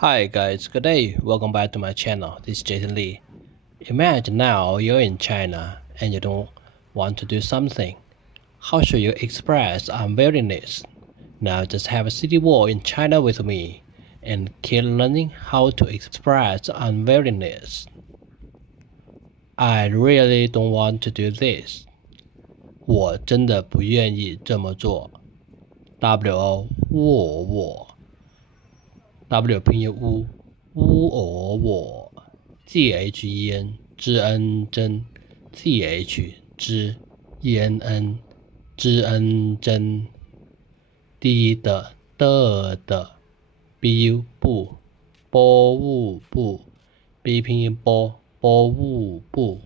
Hi guys, good day. Welcome back to my channel. This is Jason Lee. Imagine now you're in China and you don't want to do something. How should you express unwillingness? Now just have a city walk in China with me and keep learning how to express unwillingness. I really don't want to do this. 我真的不愿意这么做。W 我 W 拼音乌我 THEN 知恩真 TH 知ENN 知恩真 D 的 BU 不波物不 B 拼音波物不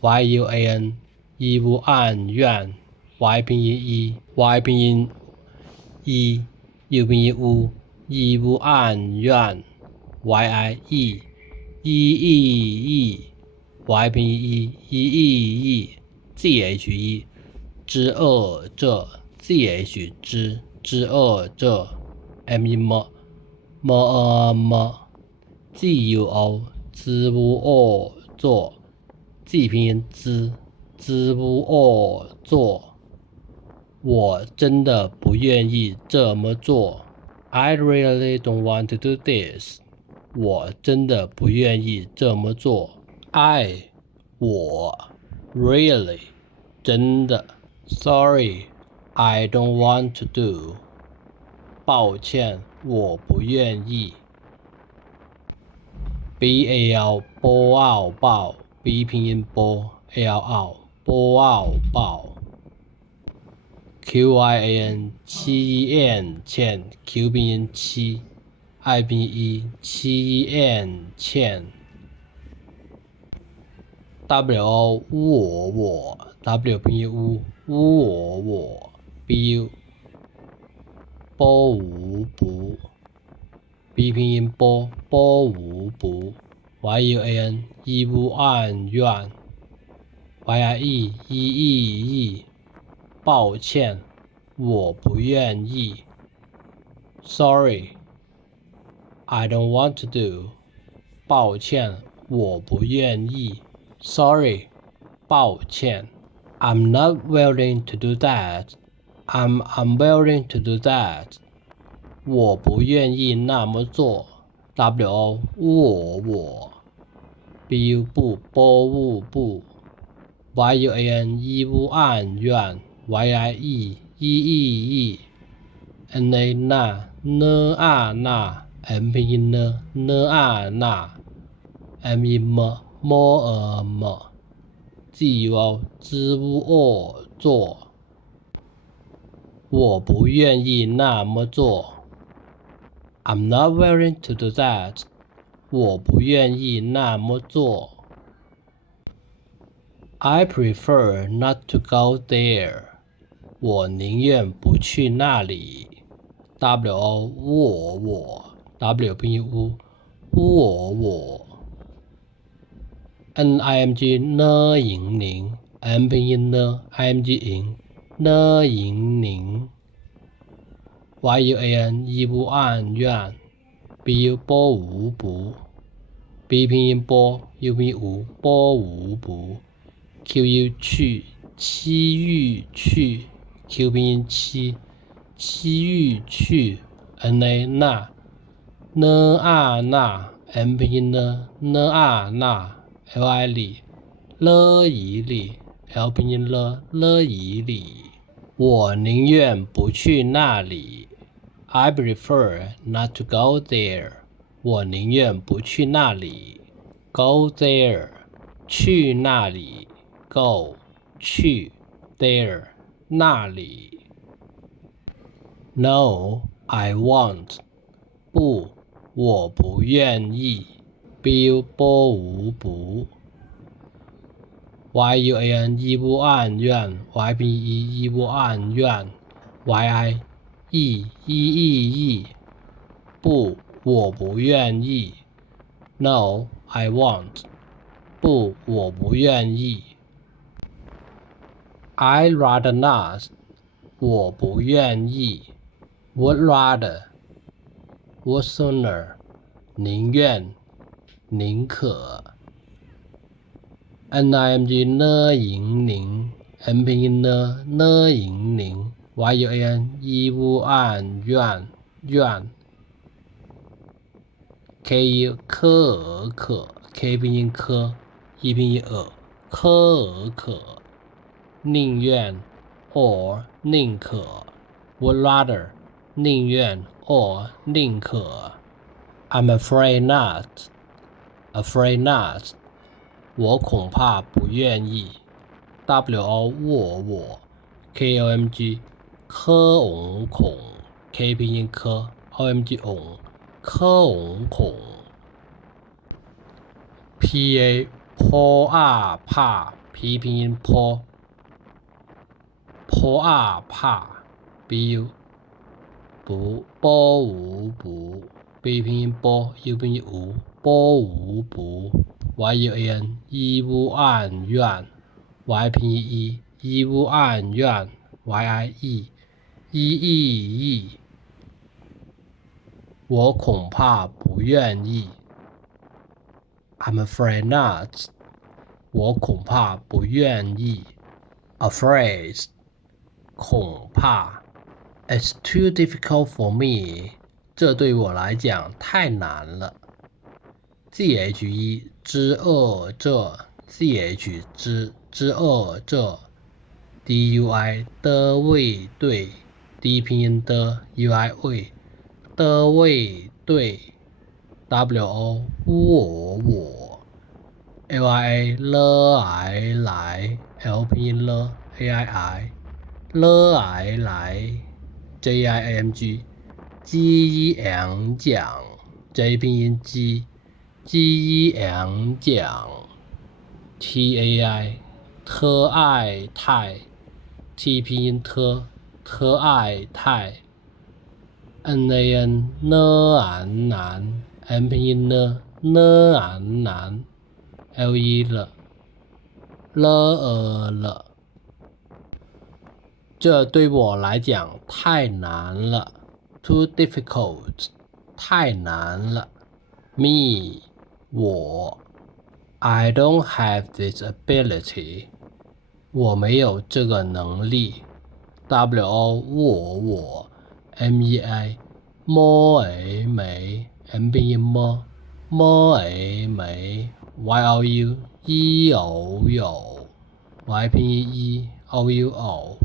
YUAN 一无暗怨 Y 拼音一 Y 拼音一 U 拼音乌一无暗怨 YIE 一 Y 拼音一 ZHE 知恶这 ZH 知恶这 M 音么 GUO 知无恶作 G 拼音知无恶作我真的不愿意这么做。I really don't want to do this. 我真的不愿意这么做。我 really 真的 Sorry, I don't want to do. 抱歉，我不愿意。BAL 波奥报 B 拼音波 ALL 波奥报。QIAN 7EN 欠 Q 拼音7 I 拼音7EN 欠 WO 我 W 拼音我 BU 波无不 B 拼音波无不 YUAN 一无暗怨 YIE 意抱歉，我不愿意。Sorry, I don't want to do. 抱歉，我不愿意。Sorry, 抱歉。I'm not willing to do that. I'm unwilling to do that. 我不愿意那么做。WO 我 BU 不波物不 YUAN 一无暗怨YIE 意 NA 那 M 拼音呢那 M 音么 GUO 知无恶作我不愿意那么做 I'm not willing to do that 我不愿意那么做 I prefer not to go there我宁愿不去那里。WO 我 W 拼音我 NIMG 呢赢宁 M 拼音呢 IMG 赢呢赢宁 YUAN 一无暗怨 BU 波无不 B 拼音波 U 拼音无波无不 QU 去七欲去Q 拼音七欲去 NA 那 M 拼音呢那 LI 里了以里 L 拼音了以里我宁愿不去那里 I prefer not to go there 我宁愿不去那里 Go there 去那里 Go 去 there 那里 No, I won't 不，我不愿意 BU 波无不 YUAN 一无暗怨 Y 拼音一无暗怨 YI 意不，我不愿意 No, I won't 不，我不愿意I'd rather not 我不愿意 would rather would sooner 宁愿宁可 NIMG 呢赢宁 N 拼音呢赢宁 YUAN 一乌按愿愿 KU 科可 K 拼音科一拼音科可宁愿 or 宁可 would rather 宁愿 or 宁可 I'm afraid not afraid not 我恐怕不愿意 WO 我 KOMG 科恐 K 拼音科 OMG 科恐 PA 怕 P 拼音怕怕 BU 不不 B 拼音波 U 拼音无不 YUAN 一乌按愿 Y 拼音一乌按愿 YIE 意我恐怕不愿意 I'm afraid not 我恐怕不愿意 Afraid 恐怕 It's too difficult for me 这对我来讲太难了 ZHE 之这 ZH 之这 DUI 的位对 D 拼音的 UI 位的位对 WO 我 LIA 来 L 拼音AII 来 JIMG 鸡讲 J 拼音鸡讲 TAI 特爱太 T 拼音特爱太 NAN 难 N 拼音难 LE 了这对我来讲太难了 Too difficult 太难了 Me 我 I don't have this ability 我没有这个能力 WO 我 MEI 没 M 拼音没 YOU 有 Y 拼音OU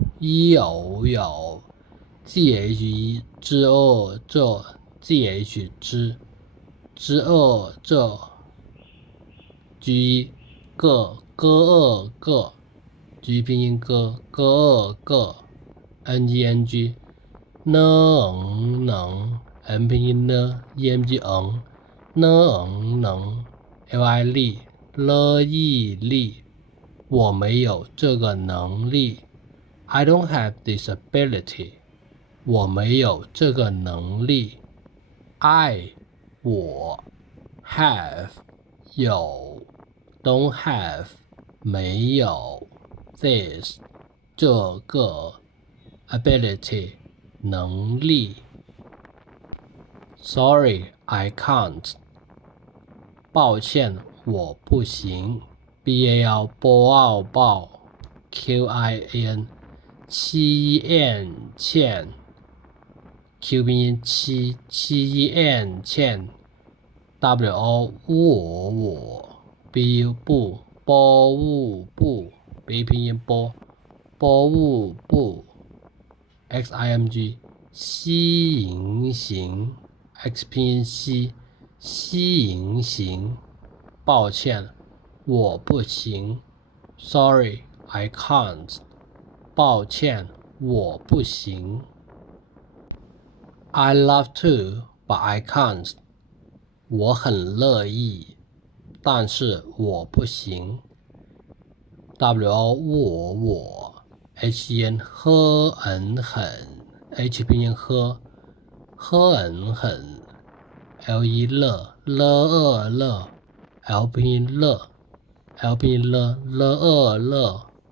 ZHE 之这 ZH 之这 G 个 G 拼音个 NGNG 能 M 拼音EMG 能 LI 力我没有这个能力 I don't have this ability 我没有这个能力 我 have 有 don't have 没有 this 这个 ability 能力 Sorry I can't 抱歉我不行 BAL 报 QIAN 欠 Q 拼音欠 WO 我 BU 不 B 拼音不 XIMG 西营行 X 拼音西营行抱歉我不行 Sorry I can't 抱歉我不行 I love to but I can't 我很乐意但是我不行 WO 我 HEN 很 H 拼音很 LE 乐 L 拼音乐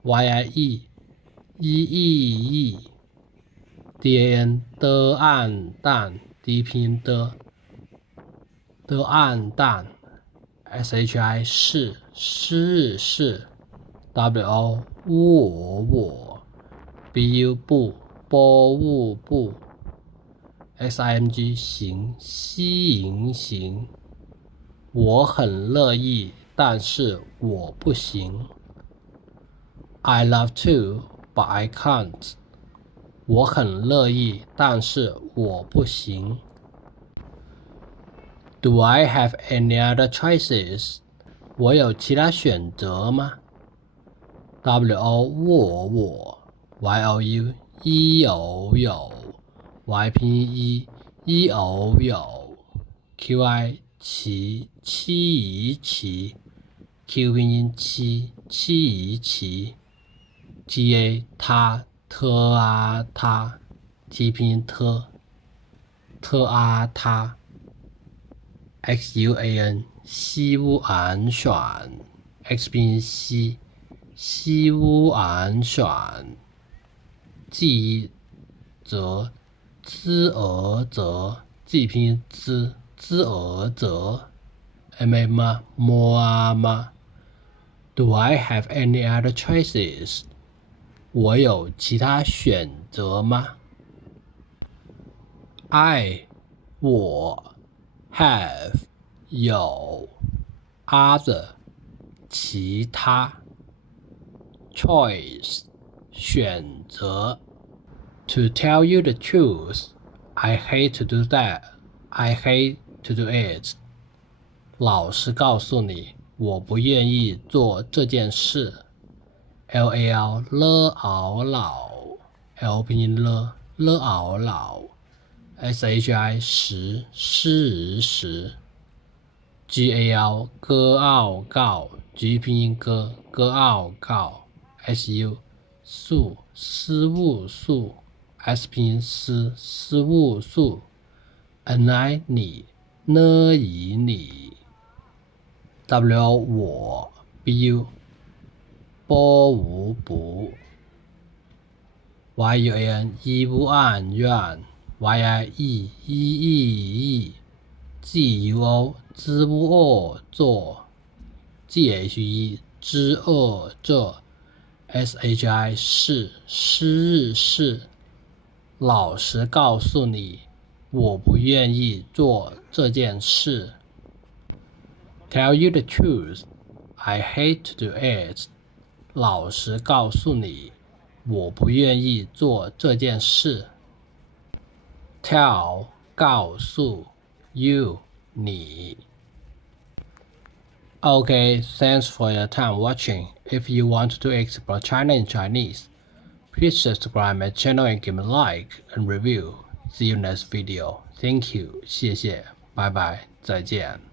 YIE DAN 的按蛋 D 拼音的的暗淡 shi 是 wo 我 bu 不 simg 西营行，我很乐意，但是我不行。I love to, but I can't. 我很乐意，但是我不行。Do I have any other choices? 我有其他选择吗？ wo 我 you 有 y 拼音有 qi 其 q 拼音其 ga 他他 t 拼音他xuan 西屋安选 x 拼音西屋安选记则记拼音资则 ma 吗 Do I have any other choices? 我有其他选择吗？ 我 have 有 other 其他 choice 选择 To tell you the truth, I hate to do that. I hate to do it. 老实告诉你，我不愿意做这件事。lal 熬老 l 拼音熬老 shi 时 gal 歌傲告 g 拼音歌傲告 su 事务素 s 拼音事务素 ni 你呢以你 w 我 bu 不 yuan 不按愿 意 guo 知不恶做 ghe 知恶这 shi 是老实告诉你，我不愿意做这件事。Tell you the truth, I hate to do it. 老实告诉你，我不愿意做这件事。Tell 告诉 you 你。Okay, thanks for your time watching. If you want to explore China in Chinese, please subscribe my channel and give me a like and review. See you next video. Thank you. 谢谢，拜拜，再见。